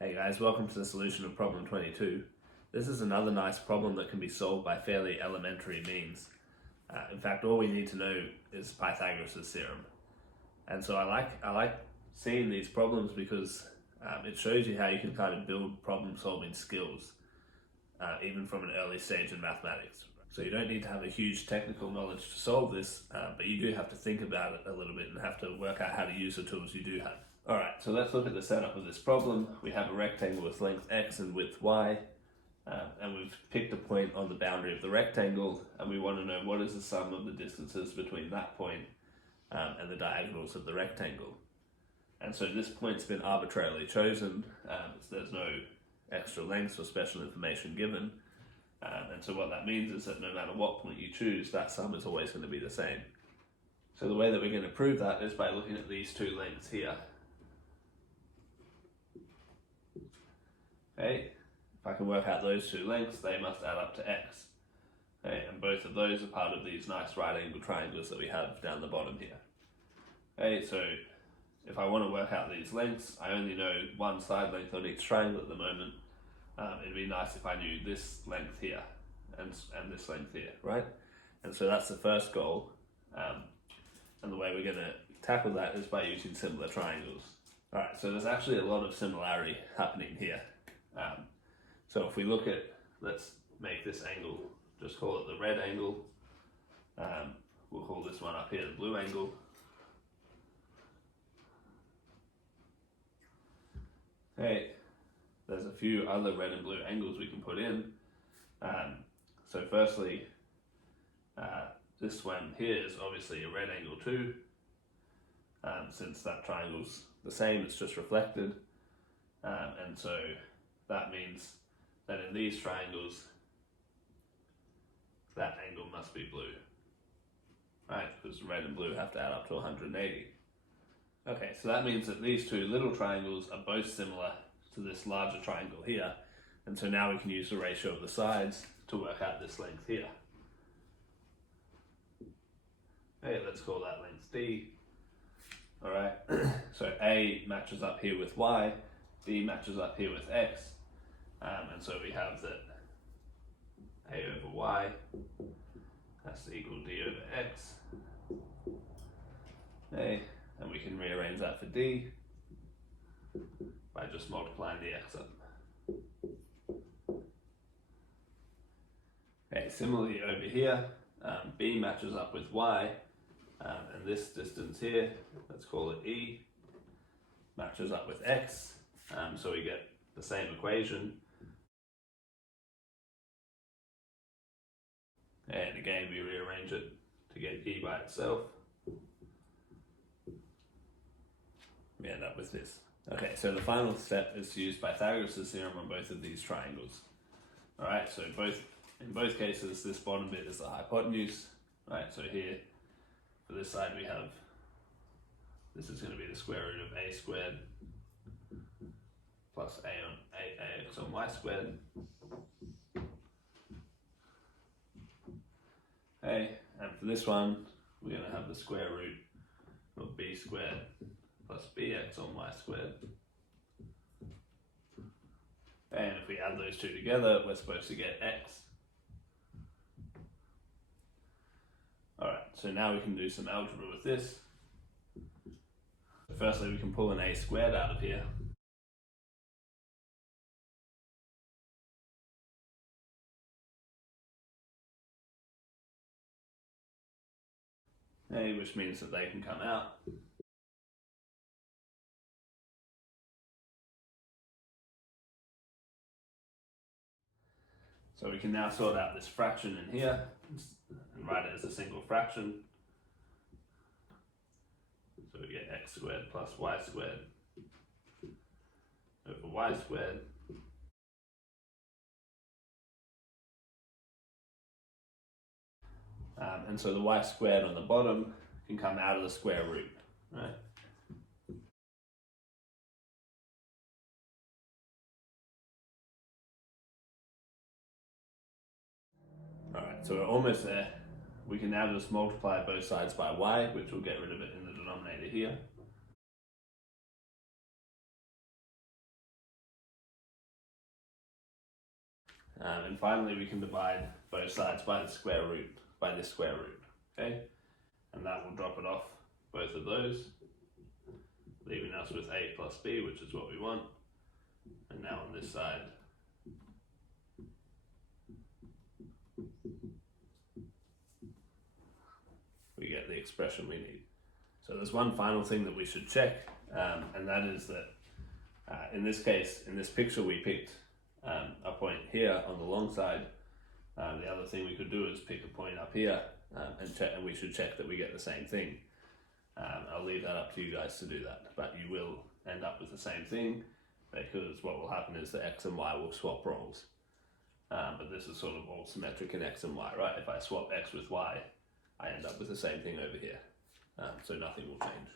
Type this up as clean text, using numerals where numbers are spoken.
Hey guys, welcome to the solution of problem 22. This is another nice problem that can be solved by fairly elementary means. In fact, all we need to know is Pythagoras' theorem. And so I like seeing these problems because it shows you how you can kind of build problem solving skills, even from an early stage in mathematics. So you don't need to have a huge technical knowledge to solve this, but you do have to think about it a little bit and have to work out how to use the tools you do have. Alright, so let's look at the setup of this problem. We have a rectangle with length x and width y, and we've picked a point on the boundary of the rectangle, and we want to know what is the sum of the distances between that point and the diagonals of the rectangle. And so this point's been arbitrarily chosen, so there's no extra lengths or special information given, and so what that means is that no matter what point you choose, that sum is always going to be the same. So the way that we're going to prove that is by looking at these two lengths here. Okay, if I can work out those two lengths, they must add up to x. Okay, and both of those are part of these nice right angle triangles that we have down the bottom here. Okay, so if I want to work out these lengths, I only know one side length on each triangle at the moment. It'd be nice if I knew this length here and this length here, right? And so that's the first goal. And the way we're going to tackle that is by using similar triangles. Alright, so there's actually a lot of similarity happening here. So if we look at, let's make this angle, just call it the red angle. We'll call this one up here the blue angle. Okay, there's a few other red and blue angles we can put in. So firstly, this one here is obviously a red angle too. Since that triangle's the same, it's just reflected. And so that means that in these triangles, that angle must be blue, right? Because red and blue have to add up to 180. Okay, so that means that these two little triangles are both similar to this larger triangle here. And so now we can use the ratio of the sides to work out this length here. Okay, let's call that length D. All right, so A matches up here with Y, B matches up here with X, and so we have that A over Y has to equal D over X. Okay, and we can rearrange that for D by just multiplying the X up. Okay, similarly over here, B matches up with Y, and this distance here, let's call it E, matches up with X, so we get the same equation. And again, we rearrange it to get E by itself. We end up with this. Okay, so the final step is to use Pythagoras' theorem on both of these triangles. Alright, so in both cases, this bottom bit is the hypotenuse. Right, so here, for this side we have, this is going to be the square root of a squared plus ax on y squared. Okay, and for this one, we're going to have the square root of b squared plus bx on y squared. And if we add those two together, we're supposed to get x. Alright, so now we can do some algebra with this. Firstly, we can pull an a squared out of here. Okay, which means that they can come out. So we can now sort out this fraction in here and write it as a single fraction. So we get x squared plus y squared over y squared. And so the y squared on the bottom can come out of the square root, right? Alright, so we're almost there. We can now just multiply both sides by y, which will get rid of it in the denominator here. And finally we can divide both sides by the square root, by this square root, okay? And that will drop it off both of those, leaving us with a plus b, which is what we want. And now on this side, we get the expression we need. So there's one final thing that we should check, and that is that in this case, in this picture, we picked a point here on the long side. The other thing we could do is pick a point up here and check, and we should check that we get the same thing. I'll leave that up to you guys to do that, but you will end up with the same thing, because what will happen is that x and y will swap roles. But this is sort of all symmetric in x and y, right? If I swap x with y, I end up with the same thing over here. So nothing will change.